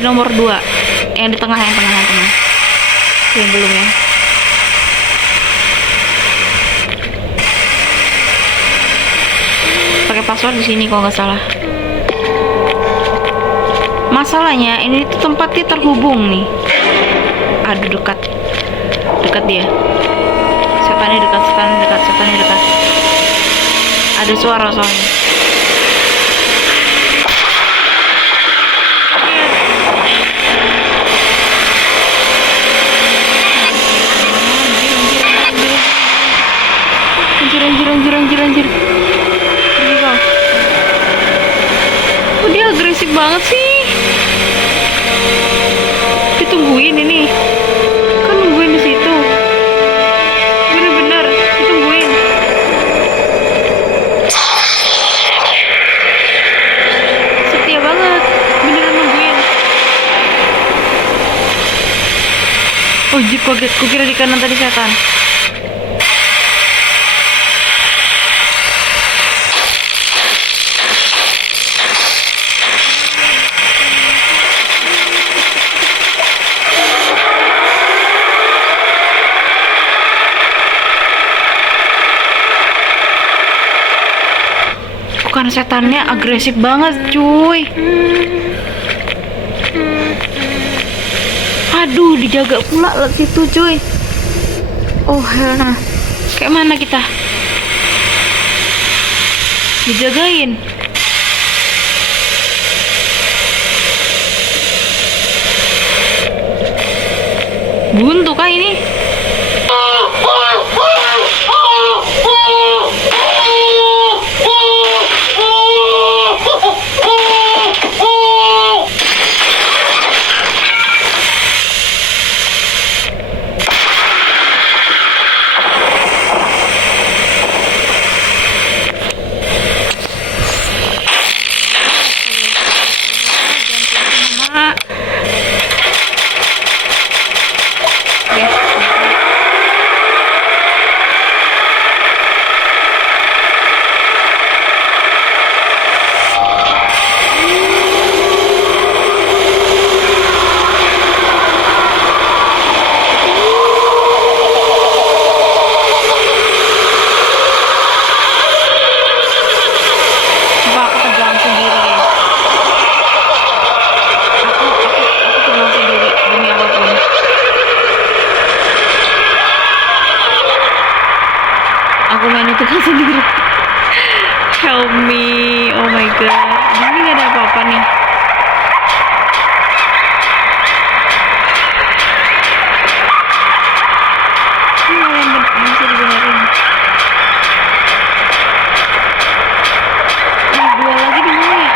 nomor 2, yang di tengah, yang tengah. Yang belum ya. Pakai password di sini kalau nggak salah. Masalahnya ini tuh tempatnya terhubung nih. Aduh, dekat dia. Setannya dekat. Ada suara soalnya. Anjir. Pergi kau. Oh, dia agresif banget sih. Ditungguin ini. Kan nungguin di situ. Bener-bener ditungguin. Setia banget. Beneran nungguin. Oh, jip, kaget. Kukira di kanan tadi setan. Bukan, setannya agresif banget cuy. Aduh, dijaga pula lah situ cuy. Oh, nah. Kayak mana kita? Dijagain. Buntu kah ini? Aku main itu kan sendiri. Help me. Oh my god. Di sini gak ada apa-apa nih. Ini yang bisa dibenerin. Dua lagi di mana ya?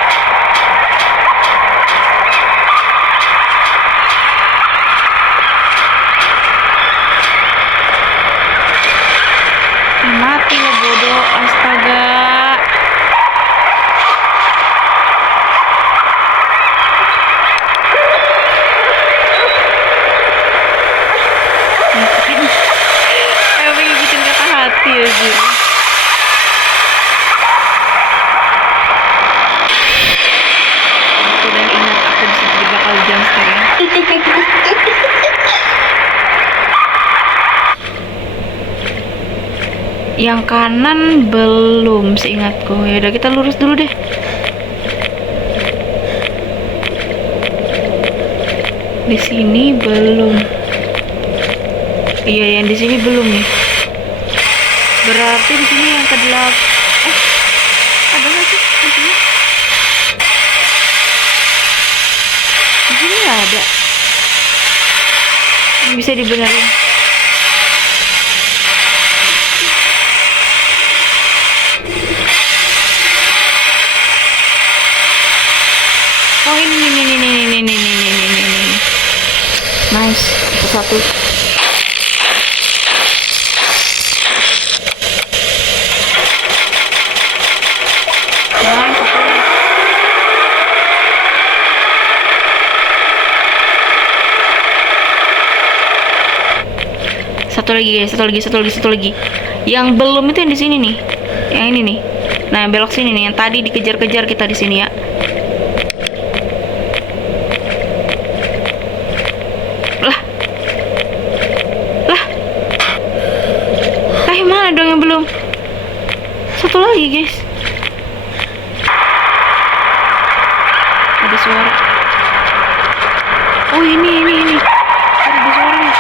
Mati lo bodoh, astaga. Pengen bikin kata hati aja. Aku udah ingat aku bisa bakal jam sekarang. Yang kanan belum seingatku. Ya udah kita lurus dulu deh. Di sini belum. Iya, yang di sini belum nih. Berarti di sini yang ke-8. Ada nggak sih di sini? Di sini nggak ada. Bisa dibenerin. Oh ini. Nice, satu. Satu lagi guys, satu lagi. Yang belum itu yang di sini nih. Yang ini nih. Nah, belok sini nih, yang tadi dikejar-kejar kita di sini ya. Yang mana dong yang belum? Satu lagi guys. Ada suara. Oh ini. Ada suaranya.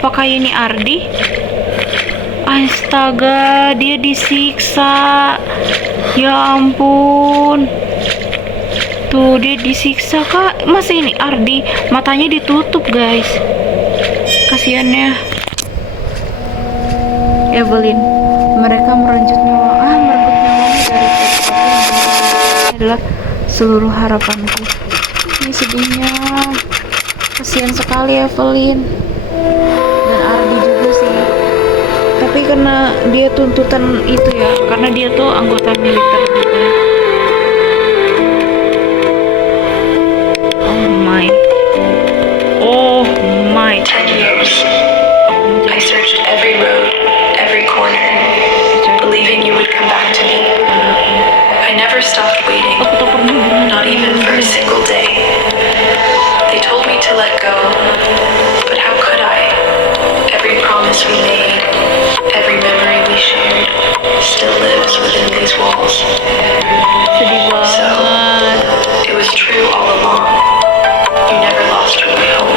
Apakah ini Ardi? Astaga, dia disiksa. Ya ampun. Tuh, dia disiksa kak. Masa ini Ardi? Matanya ditutup guys. Kasiannya. Evelyn. Mereka merenggut nyawanya dari adalah seluruh harapanku. Ini sedihnya. Kasihan sekali Evelyn. Dan Ardi juga sih, tapi karena dia tuntutan itu ya, karena dia tuh anggota militer juga. Oh my 10 years. I searched every road, every corner, believing you would come back to me. I never stopped waiting, not even for a single day. They told me to let go, but how could I? Every promise we made, every memory we shared, still lives within these walls. sedih So, banget. it was true all along. You never lost your way home.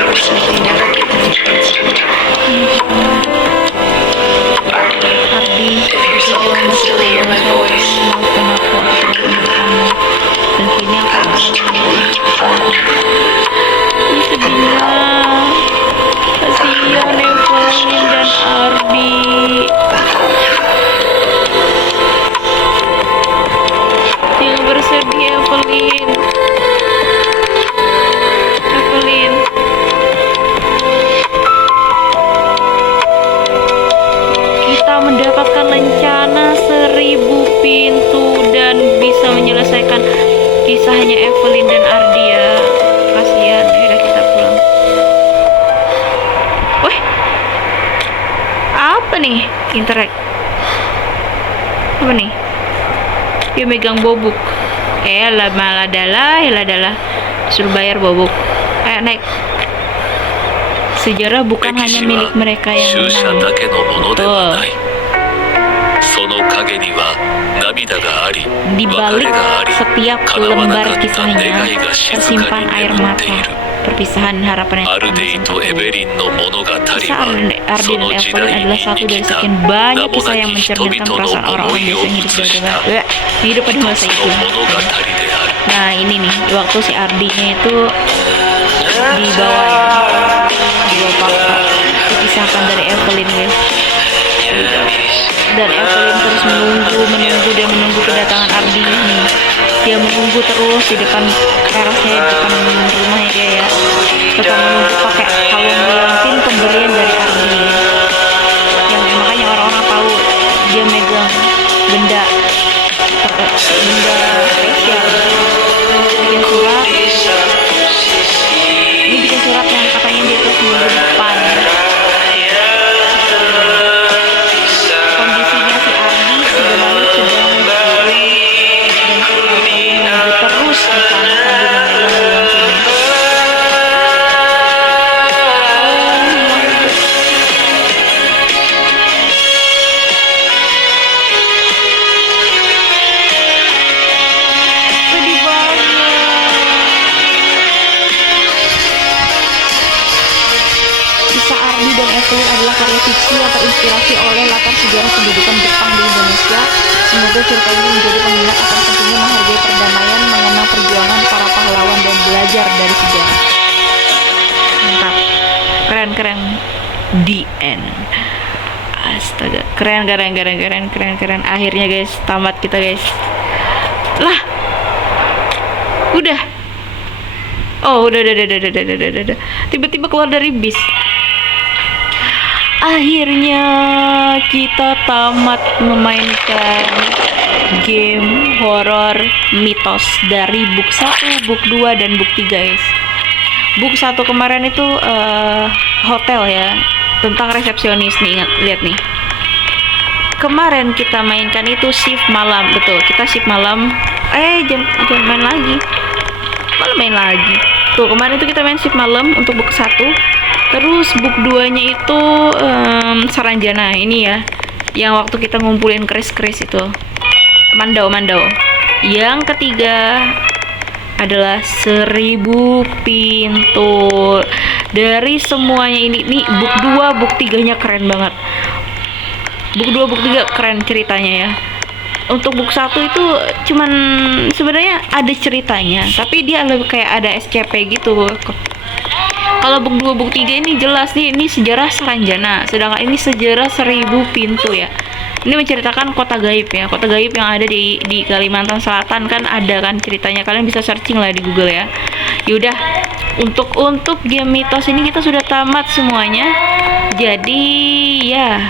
You were simply never given the chance to return. Artie, Ardi, if your soul can still hear my voice, maafkan aku atas kamu. Dan kini aku past formed. Ini sedihnya. Kasihan Evelyn dan Ardi. Jangan bersedih Evelyn. Evelyn. Kita mendapatkan lencana 1000 pintu dan bisa menyelesaikan kisahnya Evelyn dan Ardi ya. Kasihan, udah kita pulang. Wih, apa nih? Interact. Apa nih? Dia megang bobuk. Malah adalah suruh bayar bobuk. Naik. Sejarah bukan hanya milik mereka yang 勇者 menang. だけのものではない。その陰には涙があり、 Di 別 balik れがあり、 setiap 叶わな lembar かった kisahnya 願いが静 tersimpan かに air 眠っ mata ている。 perpisahan harapan yang アル tak デイとエベリンの物語 Kisah は Ardi そ dan の時 Evelyn 代 adalah に satu 生 dari きた sekian 名 banyak も kisah な yang き人 mencerminkan 々 perasaan の orang-orang 思い desa を yang 映 hidup し pada た hidup pada 一 masa つの itu. 物語である。 Nah ini nih, waktu si Ardinya itu dibawa ya, dibawa paksa, dipisahkan dari Evelyn guys. Dan Evelyn terus menunggu kedatangan Ardi nih. Dia menunggu terus di depan terasnya, di depan rumahnya dia ya. Tetap menunggu pakai kalung liontin pemberian dari Ardi. Yang makanya orang-orang tahu Evelyn adalah karya fiksi yang terinspirasi oleh latar sejarah pendudukan Jepang di Indonesia. Semoga cerita ini menjadi pengingat akan pentingnya menghargai perdamaian, mengenang perjuangan para pahlawan dan belajar dari sejarah. Mantap, keren. The end. Astaga, keren. Akhirnya guys, tamat kita guys. Lah, udah. Oh, udah. Tiba-tiba keluar dari bis. Akhirnya kita tamat memainkan game horor mitos dari book 1, book 2, dan book 3 guys. Book 1 kemarin itu hotel ya, tentang resepsionis nih, lihat nih. Kemarin kita mainkan itu shift malam, betul. Kita shift malam. Jangan main lagi. Malah main lagi. Tuh, kemarin itu kita main shift malam untuk book 1. Terus book 2-nya itu Saranjana ini ya. Yang waktu kita ngumpulin keris-keris itu. Mandau. Yang ketiga adalah 1000 pintu. Dari semuanya ini nih book 2, book 3-nya keren banget. Book 2, book 3 keren ceritanya ya. Untuk book 1 itu cuman sebenarnya ada ceritanya, tapi dia lebih kayak ada SCP gitu. Kalau book 2, book 3 ini jelas nih, ini sejarah Saranjana, sedangkan ini sejarah 1000 pintu ya. Ini menceritakan kota gaib ya, kota gaib yang ada di Kalimantan Selatan kan ada kan ceritanya. Kalian bisa searching lah di Google ya. Yaudah, untuk game mitos ini kita sudah tamat semuanya. Jadi ya,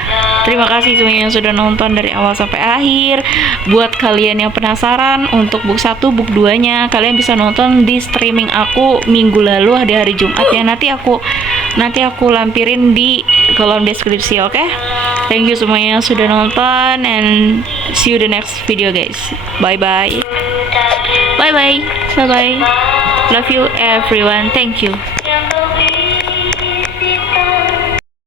terima kasih semuanya yang sudah nonton dari awal sampai akhir. Buat kalian yang penasaran untuk book 1, book 2-nya, kalian bisa nonton di streaming aku minggu lalu di hari Jumat ya. Nanti aku lampirin di kolom deskripsi, oke? Thank you semuanya yang sudah nonton, and see you the next video guys. Bye bye. Love you everyone. Thank you.